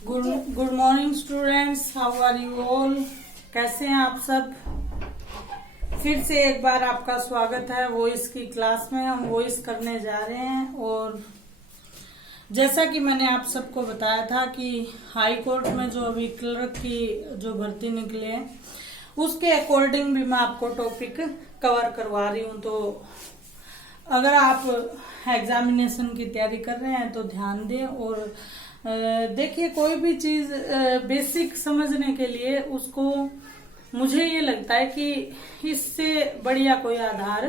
Good morning students, how are you all. कैसे हैं आप सब। फिर से एक बार आपका स्वागत है वॉइस की क्लास में। हम वॉइस करने जा रहे हैं और जैसा कि मैंने आप सबको बताया था कि हाई कोर्ट में जो अभी क्लर्क की जो भर्ती निकली है उसके अकॉर्डिंग भी मैं आपको टॉपिक कवर करवा रही हूँ। तो अगर आप एग्जामिनेशन की तैयारी कर रहे हैं तो ध्यान दें और देखिए, कोई भी चीज बेसिक समझने के लिए उसको मुझे ये लगता है कि इससे बढ़िया कोई आधार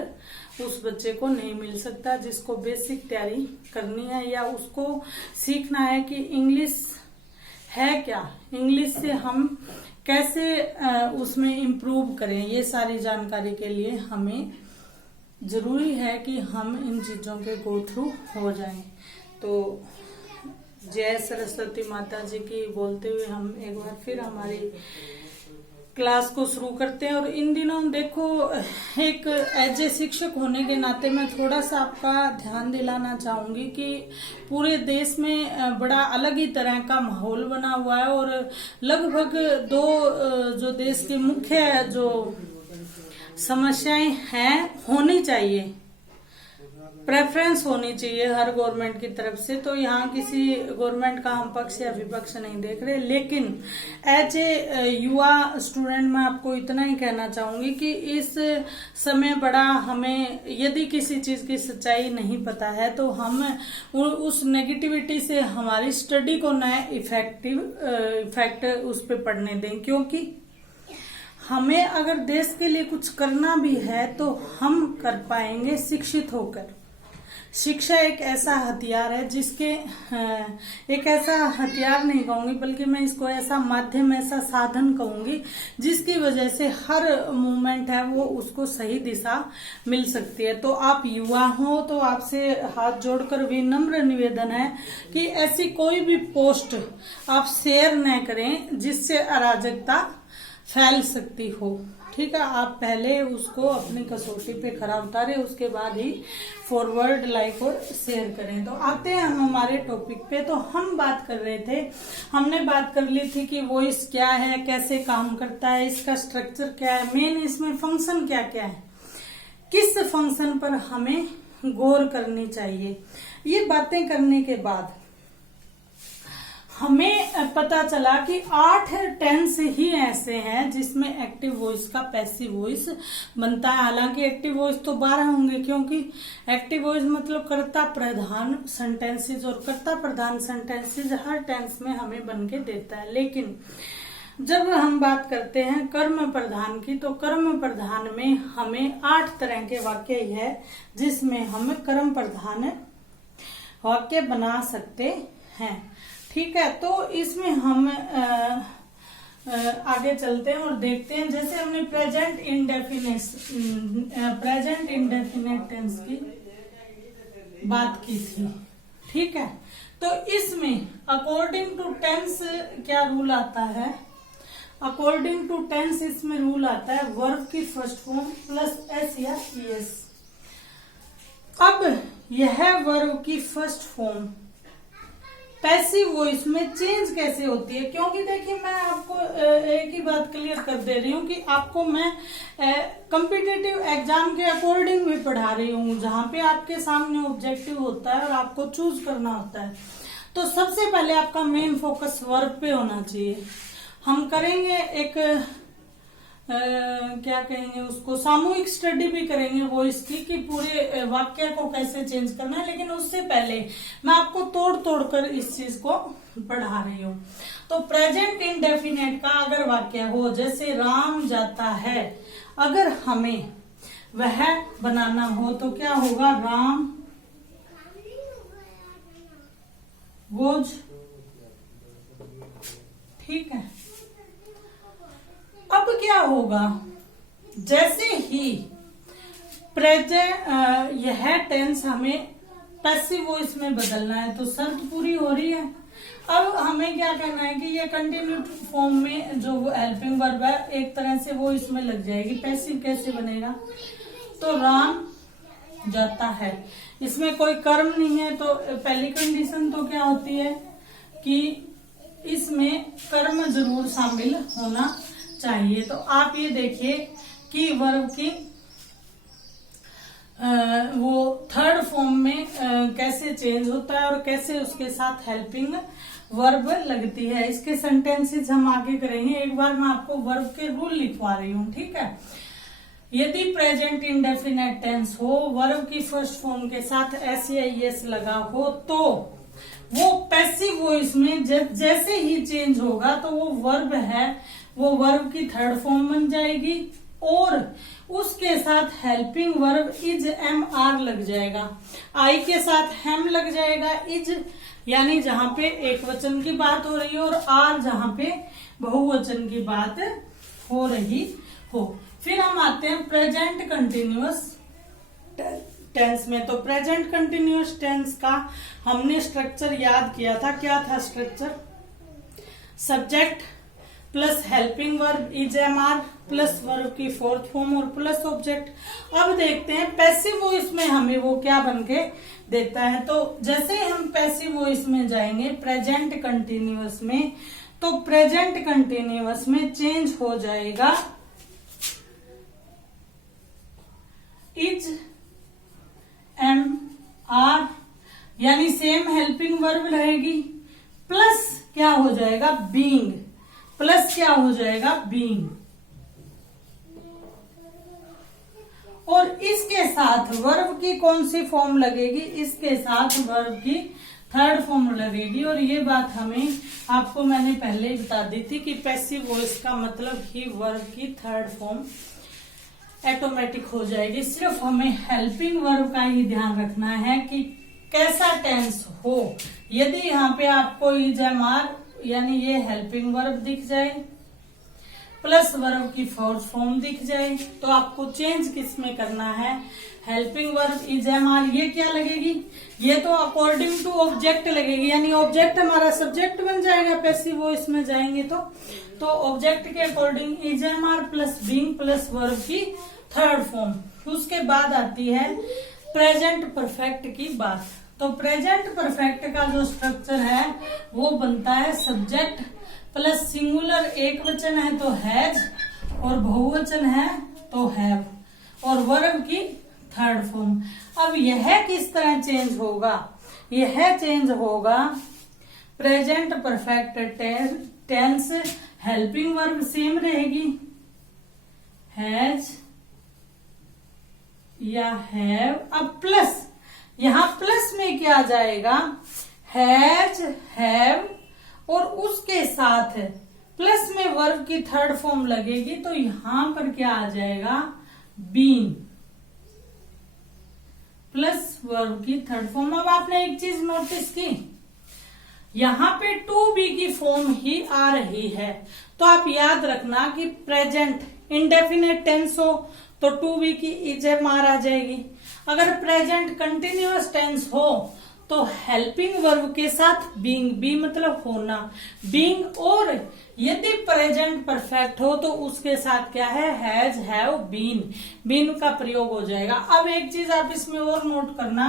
उस बच्चे को नहीं मिल सकता जिसको बेसिक तैयारी करनी है या उसको सीखना है कि इंग्लिश है क्या, इंग्लिश से हम कैसे उसमें इम्प्रूव करें। ये सारी जानकारी के लिए हमें जरूरी है कि हम इन चीजों के गो थ्रू हो जाएं। तो जय सरस्वती माता जी की बोलते हुए हम एक बार फिर हमारी क्लास को शुरू करते हैं। और इन दिनों देखो, एक एज ए शिक्षक होने के नाते मैं थोड़ा सा आपका ध्यान दिलाना चाहूंगी कि पूरे देश में बड़ा अलग ही तरह का माहौल बना हुआ है और लगभग दो जो देश की मुख्य जो समस्याएं हैं होनी चाहिए, प्रेफरेंस होनी चाहिए हर गवर्नमेंट की तरफ से। तो यहाँ किसी गवर्नमेंट का हम पक्ष या विपक्ष नहीं देख रहे, लेकिन एज ए युवा स्टूडेंट मैं आपको इतना ही कहना चाहूंगी कि इस समय बड़ा हमें, यदि किसी चीज की सच्चाई नहीं पता है तो हम उस नेगेटिविटी से हमारी स्टडी को नया इफेक्ट उस पर पड़ने दें। क्योंकि हमें अगर देश के लिए कुछ करना भी है तो हम कर पाएंगे शिक्षित होकर। शिक्षा एक ऐसा हथियार है जिसके एक ऐसा हथियार नहीं कहूंगी बल्कि मैं इसको ऐसा माध्यम, ऐसा साधन कहूंगी जिसकी वजह से हर मूवमेंट है वो उसको सही दिशा मिल सकती है। तो आप युवा हो तो आपसे हाथ जोड़कर विनम्र निवेदन है कि ऐसी कोई भी पोस्ट आप शेयर न करें जिससे अराजकता फैल सकती हो। ठीक है, आप पहले उसको अपनी कसौटी पे खरा उतारे, उसके बाद ही फॉरवर्ड लाइक और शेयर करें। तो आते हैं हम हमारे टॉपिक पे। तो हम बात कर रहे थे, हमने बात कर ली थी कि वॉइस क्या है, कैसे काम करता है, इसका स्ट्रक्चर क्या है, मेन इसमें फंक्शन क्या क्या है, किस फंक्शन पर हमें गौर करनी चाहिए। ये बातें करने के बाद हमें पता चला कि 8 टेंस ही ऐसे हैं जिसमें एक्टिव वॉइस का पैसिव वॉइस बनता है। हालांकि एक्टिव वॉइस तो 12 होंगे, क्योंकि एक्टिव वॉइस मतलब कर्ता प्रधान सेंटेंसेस, और कर्ता प्रधान सेंटेंसेस हर टेंस में हमें बन के देता है। लेकिन जब हम बात करते हैं कर्म प्रधान की, तो कर्म प्रधान में हमें 8 तरह के वाक्य ही है जिसमें हम कर्म प्रधान वाक्य बना सकते हैं। ठीक है, तो इसमें हम आगे चलते हैं और देखते हैं। जैसे हमने प्रेजेंट इंडेफिनेट टेंस की बात की थी। ठीक है, तो इसमें अकॉर्डिंग टू टेंस क्या रूल आता है। अकॉर्डिंग टू टेंस इसमें रूल आता है वर्ब की फर्स्ट फॉर्म प्लस एस या ईएस। अब यह वर्ब की फर्स्ट फॉर्म पैसिव वॉइस में चेंज कैसे होती है, क्योंकि देखिए मैं आपको एक ही बात क्लियर कर दे रही हूँ कि आपको मैं कॉम्पिटिटिव एग्जाम के अकॉर्डिंग भी पढ़ा रही हूँ, जहां पे आपके सामने ऑब्जेक्टिव होता है और आपको चूज करना होता है। तो सबसे पहले आपका मेन फोकस वर्ब पे होना चाहिए। हम करेंगे एक क्या कहेंगे उसको, सामूहिक स्टडी भी करेंगे वॉइस की कि पूरे वाक्य को कैसे चेंज करना है। लेकिन उससे पहले मैं आपको तोड़ तोड़ कर इस चीज को पढ़ा रही हूँ। तो प्रेजेंट इंडेफिनेट का अगर वाक्य हो, जैसे राम जाता है, अगर हमें वह बनाना हो तो क्या होगा, राम गोज। ठीक है, अब क्या होगा, जैसे ही यह टेंस हमें पैसिव वॉइस में बदलना है तो शर्त पूरी हो रही है। अब हमें क्या करना है कि ये कंटिन्यू फॉर्म में जो हेल्पिंग वर्ब है एक तरह से वो इसमें लग जाएगी। पैसिव कैसे बनेगा, तो राम जाता है, इसमें कोई कर्म नहीं है। तो पहली कंडीशन तो क्या होती है कि इसमें कर्म जरूर शामिल होना चाहिए। तो आप ये देखिए कि वर्ब की वो थर्ड फॉर्म में कैसे चेंज होता है और कैसे उसके साथ हेल्पिंग वर्ब लगती है। इसके सेंटेंसेस हम आगे करेंगे। एक बार मैं आपको वर्ब के रूल लिखवा रही हूँ, ठीक है। यदि प्रेजेंट इंडेफिनेट टेंस हो, वर्ब की फर्स्ट फॉर्म के साथ SEIS लगा हो, तो वो पैसिव वॉइस में जैसे ही चेंज होगा तो वो वर्ब है, वो वर्ब की थर्ड फॉर्म बन जाएगी और उसके साथ हेल्पिंग वर्ब इज MR लग जाएगा। आई के साथ हैम लग जाएगा, इज यानी जहां पे एक वचन की बात हो रही है और आर जहां पे बहुवचन की बात हो रही हो। फिर हम आते हैं प्रेजेंट कंटिन्यूअस टेंस में। तो प्रेजेंट कंटिन्यूअस टेंस का हमने स्ट्रक्चर याद किया था। क्या था structure? Subject plus helping verb is MR plus verb की फोर्थ फॉर्म और प्लस ऑब्जेक्ट। अब देखते हैं पैसिव वॉइस में हमें वो क्या बन के देता है। तो जैसे हम पैसिव वॉइस में जाएंगे प्रेजेंट कंटिन्यूअस में, तो प्रेजेंट कंटिन्यूअस में चेंज हो जाएगा इज MR, यानी सेम हेल्पिंग वर्ब रहेगी, प्लस क्या हो जाएगा बीइंग, प्लस क्या हो जाएगा बीइंग। और इसके साथ वर्ब की कौन सी फॉर्म लगेगी? इसके साथ वर्ब की थर्ड फॉर्म लगेगी। और ये बात हमें आपको मैंने पहले ही बता दी थी कि पैसिव वॉइस का मतलब ही वर्ब की थर्ड फॉर्म ऑटोमेटिक हो जाएगी। सिर्फ हमें हेल्पिंग वर्ब का ही ध्यान रखना है कि कैसा टेंस हो। यदि यहाँ पे आपको इज MR यानी ये हेल्पिंग वर्ब दिख जाए प्लस वर्ब की फोर्थ फॉर्म दिख जाए, तो आपको चेंज किस में करना है? हेल्पिंग वर्ब इज MR, ये क्या लगेगी? ये तो अकॉर्डिंग टू ऑब्जेक्ट लगेगी, यानी ऑब्जेक्ट हमारा सब्जेक्ट बन जाएगा पैसिव वॉइस में जाएंगे तो ऑब्जेक्ट के according is MR plus being plus verb की थर्ड फॉर्म। उसके बाद आती है प्रेजेंट परफेक्ट की बात। तो प्रेजेंट परफेक्ट का जो स्ट्रक्चर है वो बनता है सब्जेक्ट प्लस सिंगुलर एक वचन है तो हैज और बहुवचन है तो हैव और वर्ब की थर्ड फॉर्म। अब यह किस तरह चेंज होगा? यह चेंज होगा present perfect tense, helping verb same रहेगी हैज या हैव। अब प्लस, यहां प्लस में क्या आ जाएगा? हैज, हैव और उसके साथ प्लस में वर्ब की थर्ड फॉर्म लगेगी, तो यहां पर क्या आ जाएगा? बीइंग प्लस वर्ब की थर्ड फॉर्म। अब आपने एक चीज नोटिस की, यहां पे टू बी की फॉर्म ही आ रही है। तो आप याद रखना कि प्रेजेंट इंडेफिनेट टेंस हो तो टू बी की इज MR आ जाएगी। अगर प्रेजेंट कंटिन्यूअस टेंस हो तो हेल्पिंग वर्ब के साथ बीइंग, बी मतलब होना, बीइंग। और यदि प्रेजेंट परफेक्ट हो तो उसके साथ क्या है? हैज, हैव, बीन, बीन का प्रयोग हो जाएगा। अब एक चीज आप इसमें और नोट करना,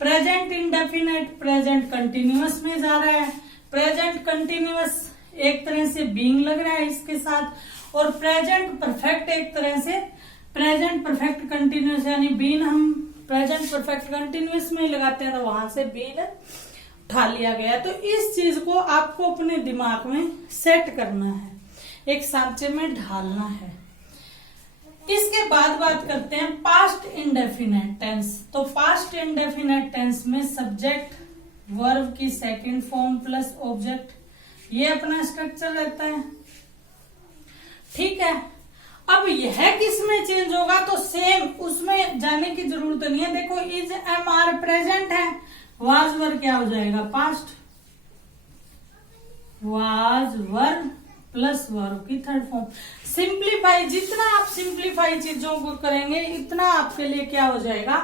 प्रेजेंट इंडेफिनेट प्रेजेंट कंटिन्यूअस में जा रहा है, प्रेजेंट कंटिन्यूअस एक तरह से बीइंग लग रहा है इसके साथ, और प्रेजेंट परफेक्ट एक तरह से प्रेजेंट परफेक्ट कंटिन्यूअस यानी बीन हम प्रेजेंट परफेक्ट कंटिन्यूअस में लगाते हैं तो वहां से बीन उठा लिया गया। तो इस चीज को आपको अपने दिमाग में सेट करना है, एक सांचे में ढालना है। इसके बाद बात करते हैं पास्ट इंडेफिनेट टेंस। तो पास्ट इंडेफिनेट टेंस में सब्जेक्ट वर्ब की सेकंड फॉर्म प्लस ऑब्जेक्ट, ये अपना स्ट्रक्चर रहता है, ठीक है। अब यह किस में चेंज होगा? तो सेम, उसमें जाने की जरूरत नहीं है। देखो इज MR प्रेजेंट है, वाज वर क्या हो जाएगा? Past, was were plus verb की थर्ड फॉर्म। सिंप्लीफाई, जितना आप सिंप्लीफाई चीजों को करेंगे इतना आपके लिए क्या हो जाएगा?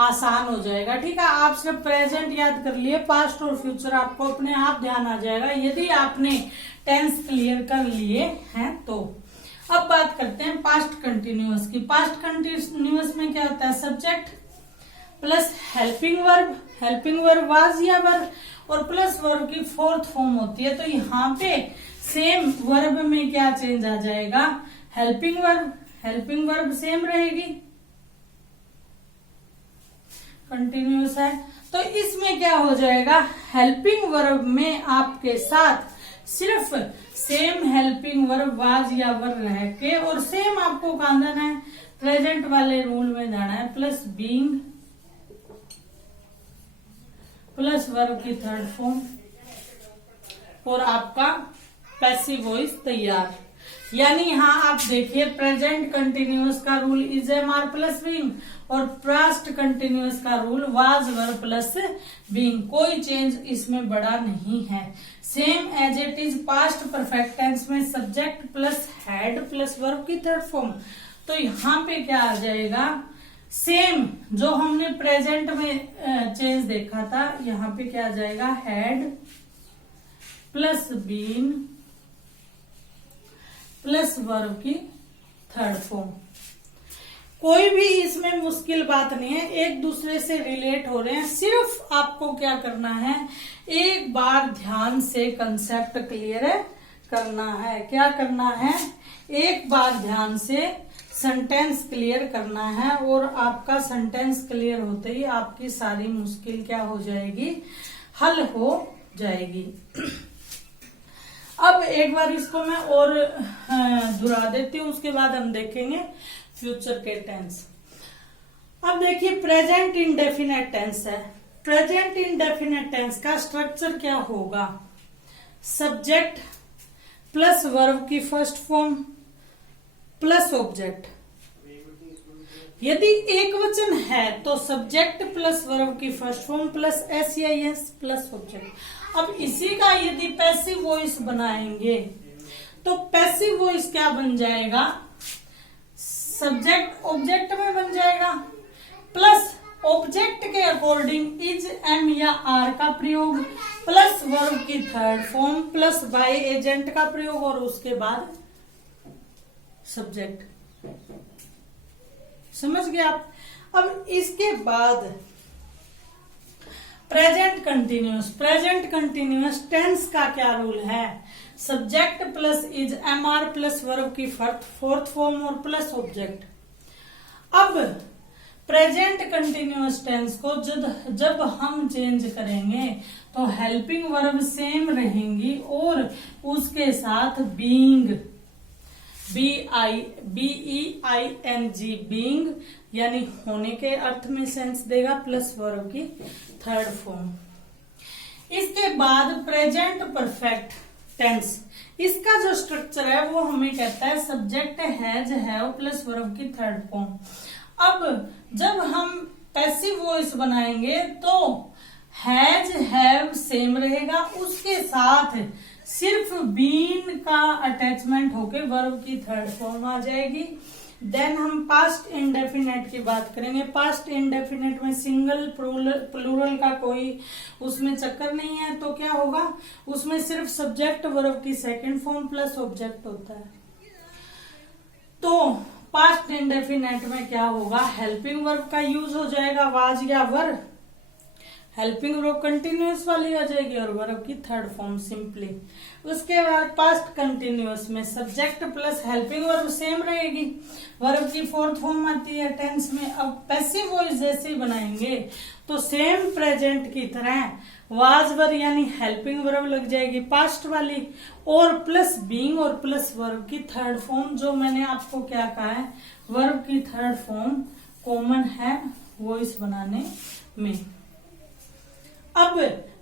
आसान हो जाएगा, ठीक है। आप सिर्फ प्रेजेंट याद कर लिए, पास्ट और फ्यूचर आपको अपने आप ध्यान आ जाएगा यदि आपने टेंस क्लियर कर लिए हैं तो। अब बात करते हैं पास्ट कंटिन्यूअस की। पास्ट कंटिन्यूअस में क्या होता है? Subject plus helping verb was या वर, और प्लस वर्ब की फोर्थ फॉर्म होती है। तो यहाँ पे सेम वर्ब में क्या चेंज आ जाएगा, helping verb. Helping verb same रहेगी, कंटिन्यूअस है। तो इसमें क्या हो जाएगा, हेल्पिंग वर्ब में आपके साथ सिर्फ सेम हेल्पिंग वर्ब वाज या वर रह के, और सेम आपको कहां जाना है, प्रेजेंट वाले रूल में जाना है, प्लस बीइंग प्लस वर्ब की थर्ड फॉर्म, और आपका पैसिव वॉइस तैयार। यानी यहाँ आप देखिए प्रेजेंट कंटिन्यूअस का rule is am are plus being, और पास्ट कंटिन्यूअस का rule was were plus being. कोई चेंज इसमें बड़ा नहीं है, same as it is. Past perfect tense में subject plus had plus verb की थर्ड फॉर्म। तो यहाँ पे क्या आ जाएगा, सेम जो हमने प्रेजेंट में चेंज देखा था, यहाँ पे क्या आ जाएगा, had plus been plus verb की थर्ड फॉर्म। कोई भी इसमें मुश्किल बात नहीं है, एक दूसरे से रिलेट हो रहे हैं। सिर्फ आपको क्या करना है, एक बार ध्यान से कंसेप्ट क्लियर करना है। क्या करना है, एक बार ध्यान से सेंटेंस क्लियर करना है, और आपका सेंटेंस क्लियर होते ही आपकी सारी मुश्किल क्या हो जाएगी, हल हो जाएगी। अब एक बार इसको मैं और दोहरा देती हूँ, उसके बाद हम देखेंगे फ्यूचर के टेंस। अब देखिए प्रेजेंट इंडेफिनेट टेंस है। प्रेजेंट इंडेफिनेट टेंस का स्ट्रक्चर क्या होगा, सब्जेक्ट प्लस वर्ब की फर्स्ट फॉर्म प्लस ऑब्जेक्ट। यदि एक वचन है तो सब्जेक्ट प्लस वर्ब की first form plus SEIS plus object. अब इसी का यदि पैसिव वॉइस बनाएंगे तो पैसिव वॉइस क्या बन जाएगा, सब्जेक्ट ऑब्जेक्ट में बन जाएगा, प्लस ऑब्जेक्ट के अकॉर्डिंग इज, एम या आर का प्रयोग, प्लस वर्ब की third form, plus by agent का प्रयोग, और उसके बाद सब्जेक्ट। समझ गए आप। अब इसके बाद present continuous. Present continuous tense का क्या रूल है, subject plus is, MR plus verb की फोर्थ फॉर्म और प्लस ऑब्जेक्ट। अब प्रेजेंट कंटिन्यूअस टेंस को जब हम चेंज करेंगे तो हेल्पिंग वर्ब सेम रहेंगी, और उसके साथ बीइंग, BEING बीइंग यानी होने के अर्थ में सेंस देगा, प्लस वर्ब की थर्ड फॉर्म। इसके बाद प्रेजेंट परफेक्ट टेंस, इसका जो स्ट्रक्चर है वो हमें कहता है subject has, have plus verb की थर्ड फॉर्म। अब जब हम पैसिव वॉइस बनाएंगे तो हैज हैव सेम रहेगा, उसके साथ सिर्फ बीन का अटैचमेंट होके वर्ब की थर्ड फॉर्म आ जाएगी। देन हम पास्ट इंडेफिनेट की बात करेंगे। पास्ट इंडेफिनेट में सिंगल प्लूरल का कोई उसमें चक्कर नहीं है, तो क्या होगा, उसमें सिर्फ सब्जेक्ट वर्ब की सेकंड फॉर्म प्लस ऑब्जेक्ट होता है। तो पास्ट इंडेफिनेट में क्या होगा, हेल्पिंग वर्ब का यूज हो जाएगा, वाज या वर। हेल्पिंग वर्ब कंटिन्यूअस वाली आ जाएगी और वर्ब की थर्ड फॉर्म सिंपली। उसके बाद पास्ट कंटिन्यूअस में subject plus helping verb same रहेगी, वर्ब की फोर्थ फॉर्म आती है टेंस में। अब पैसिव वॉइस जैसे ही बनाएंगे तो सेम प्रेजेंट की तरह वाज वर यानी हेल्पिंग वर्ब लग जाएगी पास्ट वाली, और प्लस बीइंग और प्लस वर्ब की थर्ड फॉर्म। जो मैंने आपको क्या कहा है, वर्ब की थर्ड फॉर्म कॉमन है वॉइस बनाने में। अब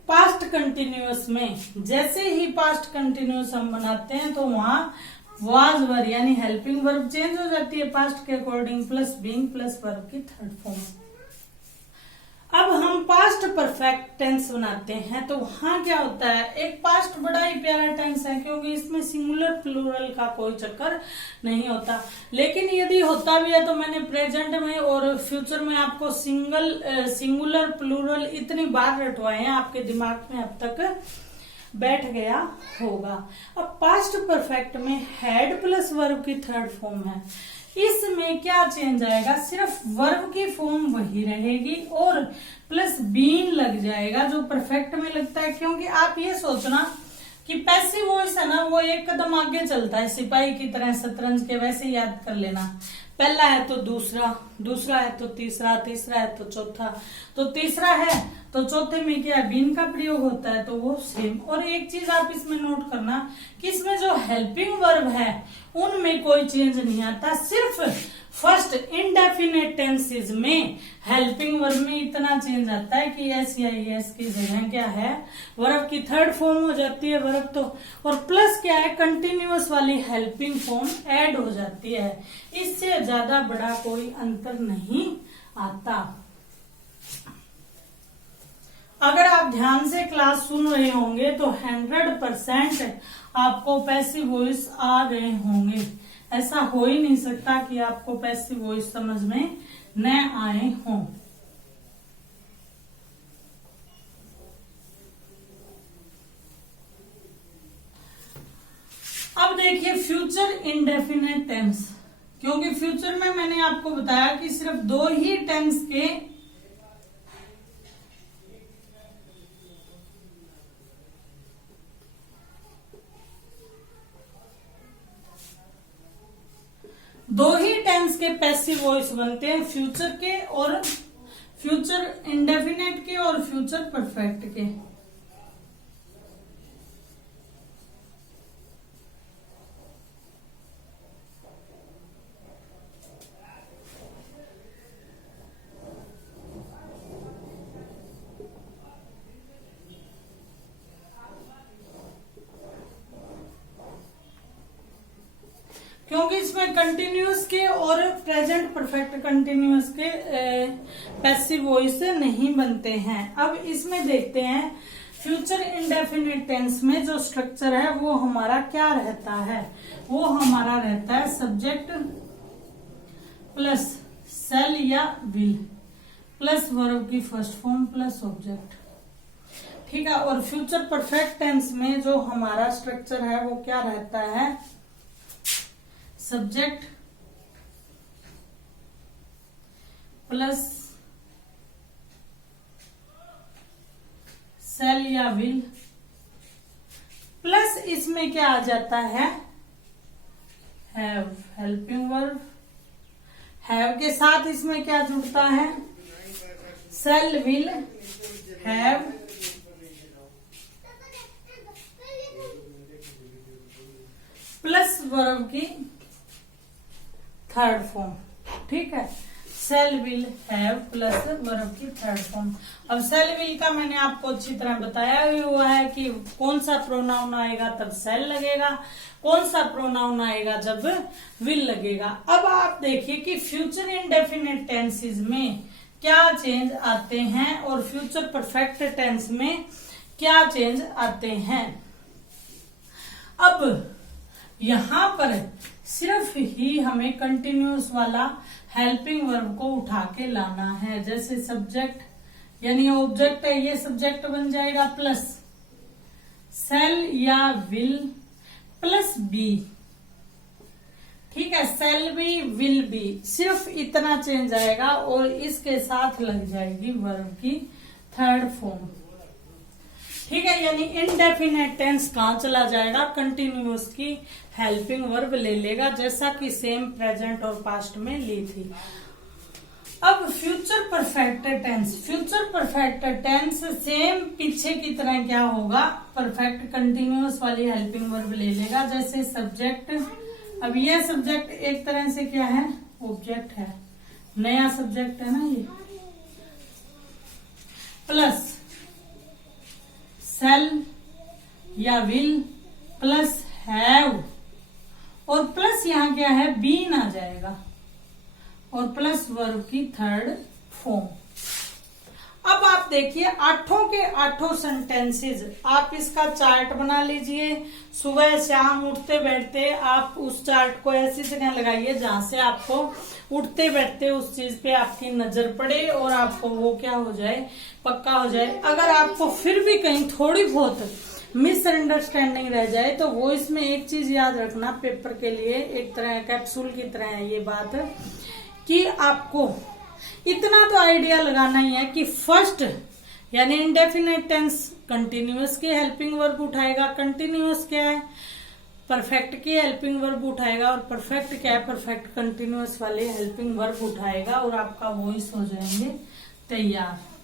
पास्ट कंटिन्यूअस में जैसे ही पास्ट कंटिन्यूअस हम बनाते हैं तो वहां वाज वर यानी हेल्पिंग वर्ब चेंज हो जाती है पास्ट के according, plus being plus verb की थर्ड फॉर्म। अब हम पास्ट परफेक्ट टेंस बनाते हैं तो वहां क्या होता है, एक पास्ट बड़ा ही प्यारा टेंस है क्योंकि इसमें सिंगुलर प्लूरल का कोई चक्कर नहीं होता। लेकिन यदि होता भी है तो मैंने प्रेजेंट में और फ्यूचर में आपको सिंगुलर प्लूरल इतनी बार रटवाए हैं, आपके दिमाग में अब तक बैठ गया होगा। अब पास्ट परफेक्ट में हैड प्लस वर्ब की थर्ड फॉर्म है। इसमें क्या चेंज आएगा, सिर्फ वर्ब की फॉर्म वही रहेगी और प्लस बीन लग जाएगा जो परफेक्ट में लगता है। क्योंकि आप ये सोचना कि पैसिव वॉइस है ना, वो एक कदम आगे चलता है, सिपाही की तरह शतरंज के वैसे याद कर लेना। पहला है तो दूसरा, दूसरा है तो तीसरा, तीसरा है तो चौथा, तो तीसरा है तो चौथे में क्या बीन का प्रयोग होता है, तो वो सेम। और एक चीज आप इसमें नोट करना कि इसमें जो हेल्पिंग वर्ब है उनमें कोई चेंज नहीं आता, सिर्फ फर्स्ट इंडेफिनेट टेंसेज में हेल्पिंग वर्ब में इतना चेंज आता है कि एस या एस की जगह क्या है, वर्ब की थर्ड फॉर्म हो जाती है वर्ब तो, और प्लस क्या है, कंटिन्यूअस वाली हेल्पिंग फॉर्म ऐड हो जाती है। इससे ज्यादा बड़ा कोई अंतर नहीं आता। अगर आप ध्यान से क्लास सुन रहे होंगे तो 100% आपको पैसिव वॉइस आ गए होंगे। ऐसा हो ही नहीं सकता कि आपको पैसिव वॉइस समझ में न आए हों। अब देखिए फ्यूचर इंडेफिनेट टेंस, क्योंकि फ्यूचर में मैंने आपको बताया कि सिर्फ दो ही टेंस के पैसिव वॉइस बनते हैं, फ्यूचर के और फ्यूचर इंडेफिनेट के और फ्यूचर परफेक्ट के। क्योंकि इसमें कंटिन्यूअस के और प्रेजेंट परफेक्ट कंटिन्यूअस के पैसिव वॉइस नहीं बनते हैं। अब इसमें देखते हैं फ्यूचर इंडेफिनिट टेंस में जो स्ट्रक्चर है वो हमारा क्या रहता है। वो हमारा रहता है सब्जेक्ट प्लस सेल या विल प्लस वर्ब की फर्स्ट फॉर्म प्लस ऑब्जेक्ट, ठीक है। और फ्यूचर परफेक्ट टेंस में जो हमारा स्ट्रक्चर है वो क्या रहता है, सब्जेक्ट प्लस सेल या विल प्लस इसमें क्या आ जाता है, हैव, हेल्पिंग वर्ब। हैव के साथ इसमें क्या जुड़ता है, shall, will, have plus verb की थर्ड फॉर्म, ठीक है। Shall, will, have plus verb की थर्ड फॉर्म। अब सेल, विल का मैंने आपको अच्छी तरह बताया हुआ है कि कौन सा प्रोनाउन आएगा तब सेल लगेगा, कौन सा प्रोनाउन आएगा जब विल लगेगा। अब आप देखिए कि फ्यूचर इंडेफिनिट टेंसेस में क्या चेंज आते हैं और फ्यूचर परफेक्ट टेंस में क्या चेंज आते हैं। अब यहां पर सिर्फ ही हमें कंटिन्यूअस वाला हेल्पिंग वर्ब को उठा के लाना है। जैसे सब्जेक्ट यानी ऑब्जेक्ट है, ये सब्जेक्ट बन जाएगा प्लस सेल या विल प्लस बी, ठीक है। सेल बी, विल बी, सिर्फ इतना चेंज आएगा और इसके साथ लग जाएगी वर्ब की थर्ड फॉर्म, ठीक है। यानी इनडेफिनेट टेंस कहां चला जाएगा, कंटिन्यूअस की हेल्पिंग वर्ब ले लेगा, जैसा कि सेम प्रेजेंट और पास्ट में ली थी। अब future perfect tense, future perfect tense same पीछे की तरह क्या होगा, परफेक्ट कंटिन्यूअस वाली हेल्पिंग वर्ब ले लेगा। जैसे सब्जेक्ट, अब ये सब्जेक्ट एक तरह से क्या है, ऑब्जेक्ट है, नया सब्जेक्ट है ना ये, प्लस सेल या विल प्लस हैव और प्लस यहाँ क्या है, बीन आ जाएगा और प्लस वर्ब की थर्ड फॉर्म। अब आप देखिए आठों के आठों सेंटेंसेस, आप इसका चार्ट बना लीजिए। सुबह शाम उठते बैठते आप उस चार्ट को ऐसी जगह लगाइए जहां से आपको उठते बैठते उस चीज पे आपकी नजर पड़े और आपको वो क्या हो जाए, पक्का हो जाए। अगर आपको फिर भी कहीं थोड़ी बहुत मिसअंडरस्टैंडिंग रह जाए तो वॉइस में एक चीज याद रखना, पेपर के लिए एक तरह कैप्सूल की तरह है ये बात, कि आपको इतना तो आइडिया लगाना ही है कि फर्स्ट यानी इंडेफिनेट टेंस कंटिन्यूअस की हेल्पिंग वर्ब उठाएगा। कंटिन्यूअस क्या है? परफेक्ट की हेल्पिंग वर्ब उठाएगा, और परफेक्ट क्या है? परफेक्ट कंटिन्यूअस वाले हेल्पिंग वर्ब उठाएगा, और आपका वॉइस हो जाएंगे तैयार।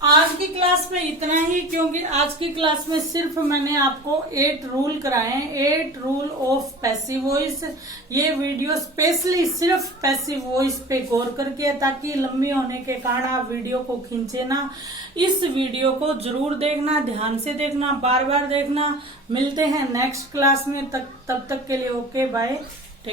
आज की क्लास में इतना ही, क्योंकि आज की क्लास में सिर्फ मैंने आपको 8 रूल कराए हैं, 8 रूल ऑफ पैसिव वॉइस। ये वीडियो स्पेशली सिर्फ पैसिव वॉइस पे गौर करके है, ताकि लंबी होने के कारण आप वीडियो को खींचे ना। इस वीडियो को जरूर देखना, ध्यान से देखना, बार बार देखना। मिलते हैं नेक्स्ट क्लास में, तब तक के लिए ओके बाय।